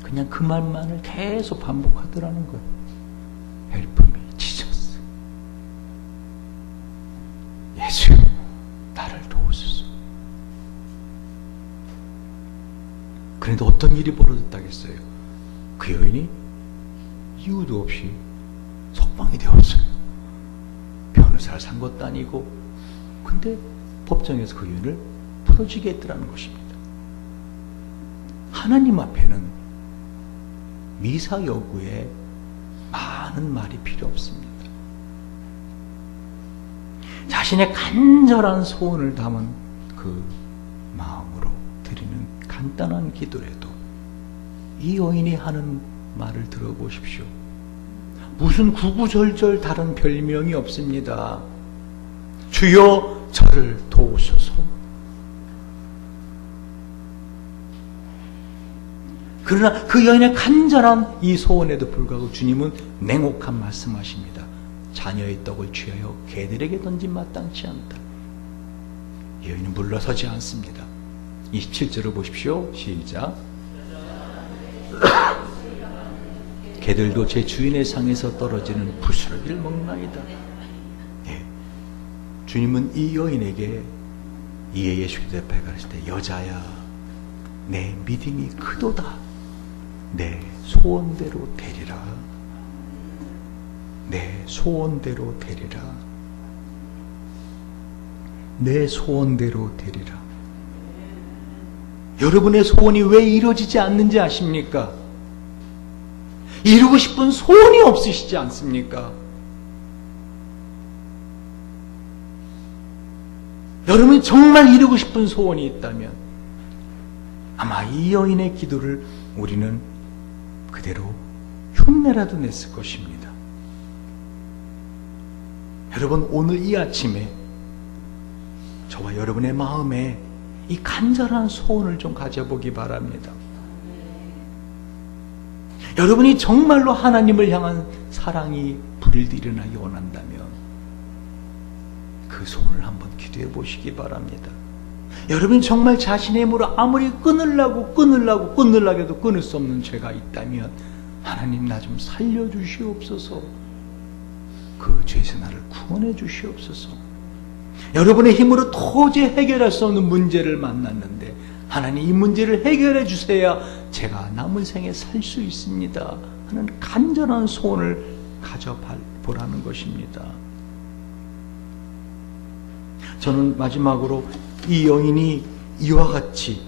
그냥 그 말만을 계속 반복하더라는 거예요. Help me, Jesus. 예수, 나를 도우소서. 그런데 어떤 일이 벌어졌다겠어요? 그 여인이 이유도 없이 석방이 되었어요. 변호사를 산 것도 아니고. 근데 법정에서 그 여인을 풀어주게 했더라는 것입니다. 하나님 앞에는 미사 여구에 많은 말이 필요 없습니다. 자신의 간절한 소원을 담은 그 마음으로 드리는 간단한 기도라도 이 여인이 하는 말을 들어보십시오. 무슨 구구절절 다른 별명이 없습니다. 주여 저를 도우소서. 그러나 그 여인의 간절한 이 소원에도 불구하고 주님은 냉혹한 말씀하십니다. 자녀의 떡을 취하여 개들에게 던진 마땅치 않다. 이 여인은 물러서지 않습니다. 27절을 보십시오. 시작. 개들도 제 주인의 상에서 떨어지는 부스러기를 먹나이다. 예. 주님은 이 여인에게 이에 예수께서 대답해 가르칠 때, 여자야, 내 믿음이 크도다. 내 소원대로 되리라. 내 소원대로 되리라. 내 소원대로 되리라. 여러분의 소원이 왜 이루어지지 않는지 아십니까? 이루고 싶은 소원이 없으시지 않습니까? 여러분이 정말 이루고 싶은 소원이 있다면 아마 이 여인의 기도를 우리는 그대로 흉내라도 냈을 것입니다. 여러분, 오늘 이 아침에 저와 여러분의 마음에 이 간절한 소원을 좀 가져보기 바랍니다. 여러분이 정말로 하나님을 향한 사랑이 불일이 일어나기 원한다면 그 소원을 한번 기도해 보시기 바랍니다. 여러분이 정말 자신의 힘으로 아무리 끊으려고 해도 끊을 수 없는 죄가 있다면 하나님, 나 좀 살려주시옵소서. 그 죄에서 나를 구원해 주시옵소서. 여러분의 힘으로 도저히 해결할 수 없는 문제를 만났는데 하나님, 이 문제를 해결해 주셔야 제가 남은 생에 살 수 있습니다 하는 간절한 소원을 가져보라는 것입니다. 저는 마지막으로 이 여인이 이와 같이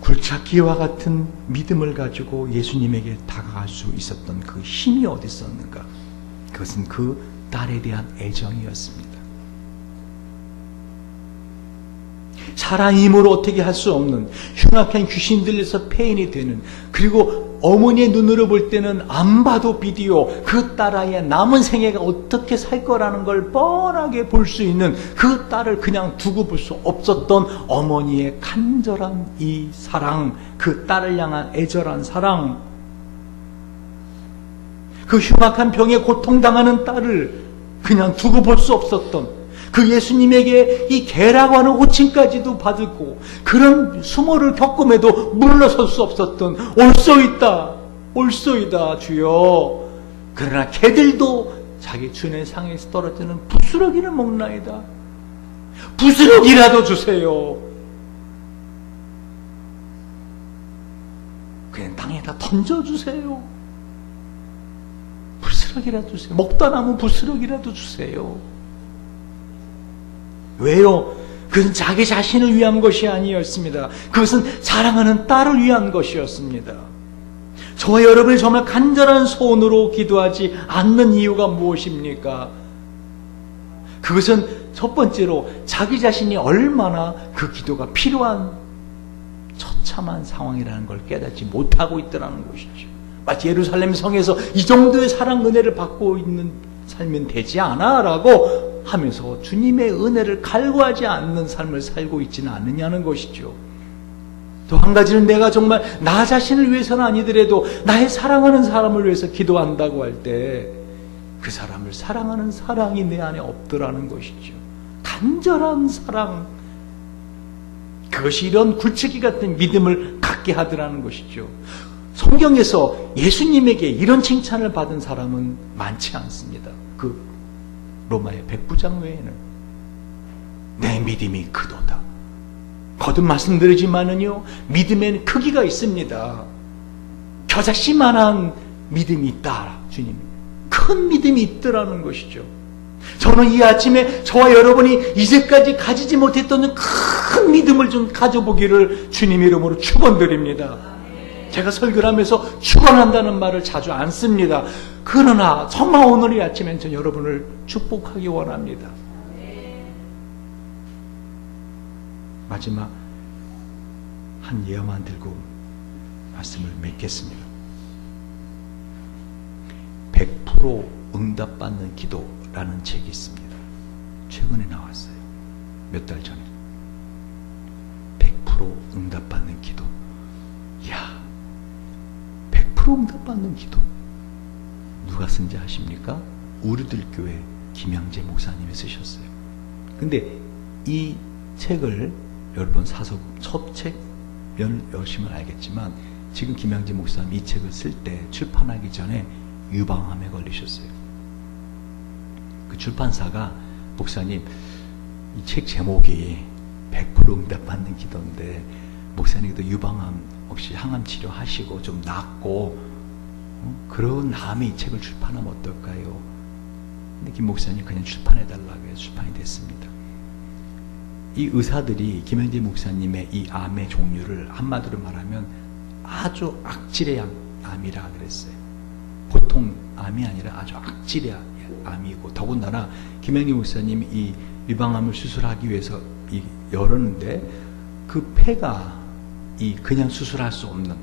굴착기와 같은 믿음을 가지고 예수님에게 다가갈 수 있었던 그 힘이 어디 있었는가? 그것은 그 딸에 대한 애정이었습니다. 사랑의 힘으로 어떻게 할 수 없는 흉악한 귀신 들려서 폐인이 되는, 그리고 어머니의 눈으로 볼 때는 안 봐도 비디오, 그 딸아이의 남은 생애가 어떻게 살 거라는 걸 뻔하게 볼 수 있는 그 딸을 그냥 두고 볼 수 없었던 어머니의 간절한 이 사랑, 그 딸을 향한 애절한 사랑, 그 흉악한 병에 고통당하는 딸을 그냥 두고 볼 수 없었던 그 예수님에게 이 개라고 하는 호칭까지도 받고 그런 수모를 겪음에도 물러설 수 없었던 올소이다 주여. 그러나 개들도 자기 주인의 상에서 떨어지는 부스러기를 먹나이다. 부스러기라도 주세요. 그냥 땅에다 던져주세요. 부스러기라도 주세요. 먹다 남은 부스러기라도 주세요. 왜요? 그것은 자기 자신을 위한 것이 아니었습니다. 그것은 사랑하는 딸을 위한 것이었습니다. 저와 여러분이 정말 간절한 소원으로 기도하지 않는 이유가 무엇입니까? 그것은 첫 번째로 자기 자신이 얼마나 그 기도가 필요한 처참한 상황이라는 걸 깨닫지 못하고 있더라는 것이죠. 마치 예루살렘 성에서 이 정도의 사랑 은혜를 받고 있는 살면 되지 않아? 라고 하면서 주님의 은혜를 갈구하지 않는 삶을 살고 있지는 않느냐는 것이죠. 또 한 가지는 내가 정말 나 자신을 위해서는 아니더라도 나의 사랑하는 사람을 위해서 기도한다고 할 때 그 사람을 사랑하는 사랑이 내 안에 없더라는 것이죠. 간절한 사랑, 그것이 이런 굴착기 같은 믿음을 갖게 하더라는 것이죠. 성경에서 예수님에게 이런 칭찬을 받은 사람은 많지 않습니다. 그 로마의 백부장 외에는 내 믿음이 크도다. 거듭 말씀드리지만은요, 믿음에는 크기가 있습니다. 겨자씨만한 믿음이 있다, 주님. 큰 믿음이 있더라는 것이죠. 저는 이 아침에 저와 여러분이 이제까지 가지지 못했던 큰 믿음을 좀 가져보기를 주님 이름으로 축원드립니다. 제가 설교를 하면서 축원한다는 말을 자주 안 씁니다. 그러나 정말 오늘 이 아침엔 저 여러분을 축복하기 원합니다. 마지막 한 예화만 들고 말씀을 맺겠습니다. 100% 응답받는 기도라는 책이 있습니다. 최근에 나왔어요. 몇 달 전에. 100% 응답받는 기도. 이야, 100% 응답받는 기도. 누가 쓴지 아십니까? 우리들 교회 김양재 목사님이 쓰셨어요. 근데 이 책을 여러분 사서 첫 책면 열심히 알겠지만 지금 김양재 목사님 이 책을 쓸 때 출판하기 전에 유방암에 걸리셨어요. 그 출판사가 목사님 이 책 제목이 100% 응답받는 기도인데 목사님도 유방암 혹시 항암 치료하시고 좀 낫고 그런 다음에 이 책을 출판하면 어떨까요? 근데 김 목사님 그냥 출판해달라고 해서 출판이 됐습니다. 이 의사들이 김현재 목사님의 이 암의 종류를 한마디로 말하면 아주 악질의 암이라 그랬어요. 보통 암이 아니라 아주 악질의 암이고, 더군다나 김현재 목사님이 이 유방암을 수술하기 위해서 열었는데 그 폐가 그냥 수술할 수 없는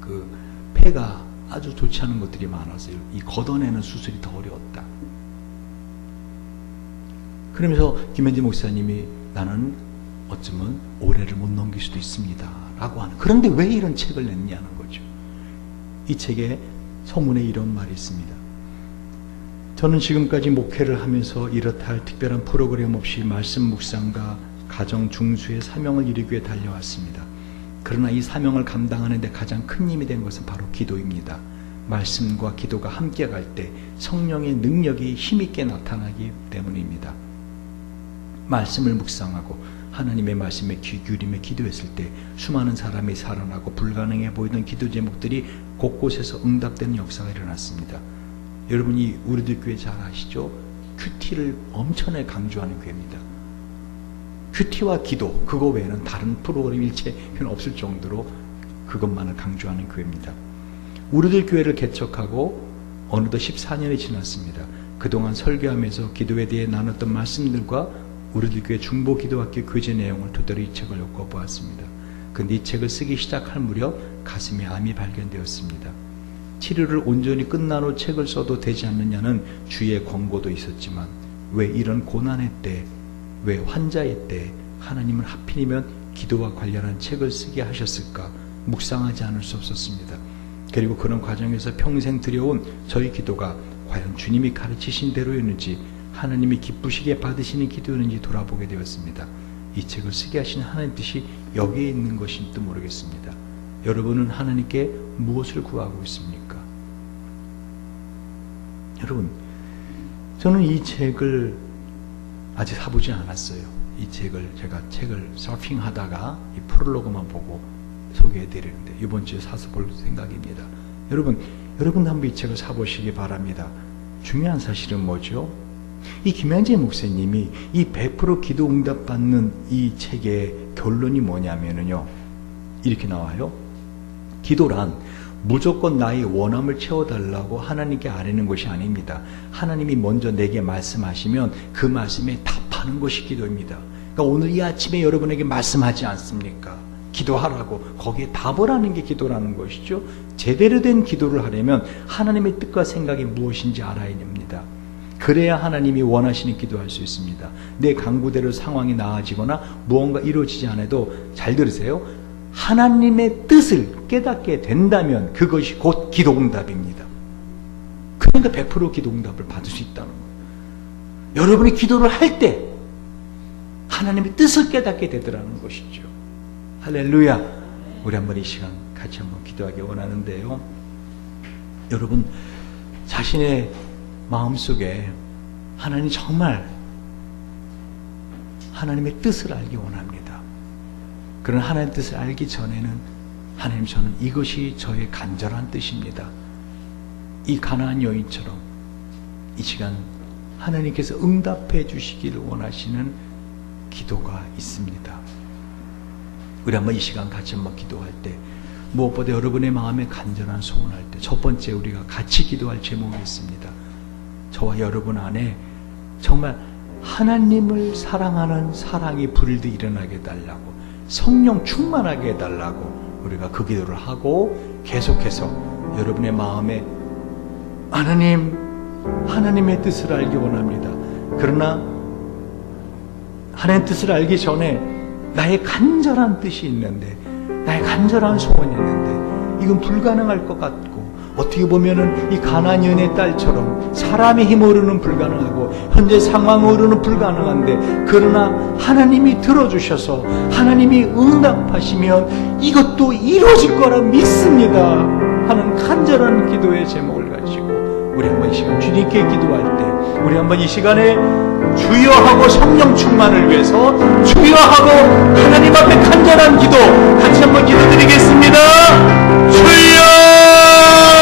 그 폐가 아주 좋지 않은 것들이 많았어요. 이 걷어내는 수술이 더 어려웠다. 그러면서 김현재 목사님이 나는 어쩌면 올해를 못 넘길 수도 있습니다 라고 하는, 그런데 왜 이런 책을 냈냐는 거죠. 이 책에 서문에 이런 말이 있습니다. 저는 지금까지 목회를 하면서 이렇다 할 특별한 프로그램 없이 말씀 묵상과 가정 중수의 사명을 이루기 위해 달려왔습니다. 그러나 이 사명을 감당하는 데 가장 큰 힘이 된 것은 바로 기도입니다. 말씀과 기도가 함께 갈 때 성령의 능력이 힘있게 나타나기 때문입니다. 말씀을 묵상하고 하나님의 말씀에 귀 기울이며 기도했을 때 수많은 사람이 살아나고 불가능해 보이던 기도 제목들이 곳곳에서 응답되는 역사가 일어났습니다. 여러분이 우리들 교회 잘 아시죠? 큐티를 엄청나게 강조하는 교회입니다. 큐티와 기도, 그거 외에는 다른 프로그램 일체는 없을 정도로 그것만을 강조하는 교회입니다. 우리들 교회를 개척하고 어느덧 14년이 지났습니다. 그동안 설교하면서 기도에 대해 나눴던 말씀들과 우리들 교회 중보기도학교 교재 내용을 토대로 이 책을 엮어보았습니다. 근데 이 책을 쓰기 시작할 무렵 가슴에 암이 발견되었습니다. 치료를 온전히 끝난 후 책을 써도 되지 않느냐는 주위의 권고도 있었지만 왜 이런 고난의 때, 왜 환자의 때 하나님은 하필이면 기도와 관련한 책을 쓰게 하셨을까 묵상하지 않을 수 없었습니다. 그리고 그런 과정에서 평생 드려온 저희 기도가 과연 주님이 가르치신 대로였는지, 하나님이 기쁘시게 받으시는 기도였는지 돌아보게 되었습니다. 이 책을 쓰게 하신 하나님 뜻이 여기에 있는 것인지도 모르겠습니다. 여러분은 하나님께 무엇을 구하고 있습니까? 여러분, 저는 이 책을 아직 사보지 않았어요. 이 제가 책을 서핑하다가 이 프롤로그만 보고 소개해드리는데 이번 주에 사서 볼 생각입니다. 여러분 한번 이 책을 사보시기 바랍니다. 중요한 사실은 뭐죠? 이 김양재 목사님이 이 100% 기도 응답 받는 이 책의 결론이 뭐냐면요, 이렇게 나와요. 기도란 무조건 나의 원함을 채워달라고 하나님께 아뢰는 것이 아닙니다. 하나님이 먼저 내게 말씀하시면 그 말씀에 답하는 것이 기도입니다. 그러니까 오늘 이 아침에 여러분에게 말씀하지 않습니까? 기도하라고. 거기에 답을 하는 게 기도라는 것이죠. 제대로 된 기도를 하려면 하나님의 뜻과 생각이 무엇인지 알아야 됩니다. 그래야 하나님이 원하시는 기도할 수 있습니다. 내 강구대로 상황이 나아지거나 무언가 이루어지지 않아도 잘 들으세요. 하나님의 뜻을 깨닫게 된다면 그것이 곧 기도응답입니다. 그러니까 100% 기도응답을 받을 수 있다는 거예요. 여러분이 기도를 할 때 하나님의 뜻을 깨닫게 되더라는 것이죠. 할렐루야. 우리 한번 이 시간 같이 한번 기도하기 원하는데요, 여러분 자신의 마음속에 하나님 정말 하나님의 뜻을 알기 원합니다. 그런 하나님의 뜻을 알기 전에는 하나님, 저는 이것이 저의 간절한 뜻입니다. 이 가나안 여인처럼 이 시간 하나님께서 응답해 주시기를 원하시는 기도가 있습니다. 우리 한번 이 시간 같이 한번 기도할 때, 무엇보다 여러분의 마음에 간절한 소원할 때 첫 번째 우리가 같이 기도할 제목이 있습니다. 저와 여러분 안에 정말 하나님을 사랑하는 사랑이 불도 일어나게 해달라고, 성령 충만하게 해달라고 우리가 그 기도를 하고, 계속해서 여러분의 마음에 하나님의 뜻을 알기 원합니다. 그러나 하나님의 뜻을 알기 전에 나의 간절한 뜻이 있는데, 나의 간절한 소원이 있는데 이건 불가능할 것 같고, 어떻게 보면은 이 가나안 여인의 딸처럼 사람의 힘으로는 불가능하고 현재 상황으로는 불가능한데, 그러나 하나님이 들어주셔서 하나님이 응답하시면 이것도 이루어질 거라 믿습니다 하는 간절한 기도의 제목을 가지고 우리 한번 이 시간 주님께 기도할 때, 우리 한번 이 시간에 주여하고 성령 충만을 위해서 주여하고 하나님 앞에 간절한 기도 같이 한번 기도드리겠습니다. 주여!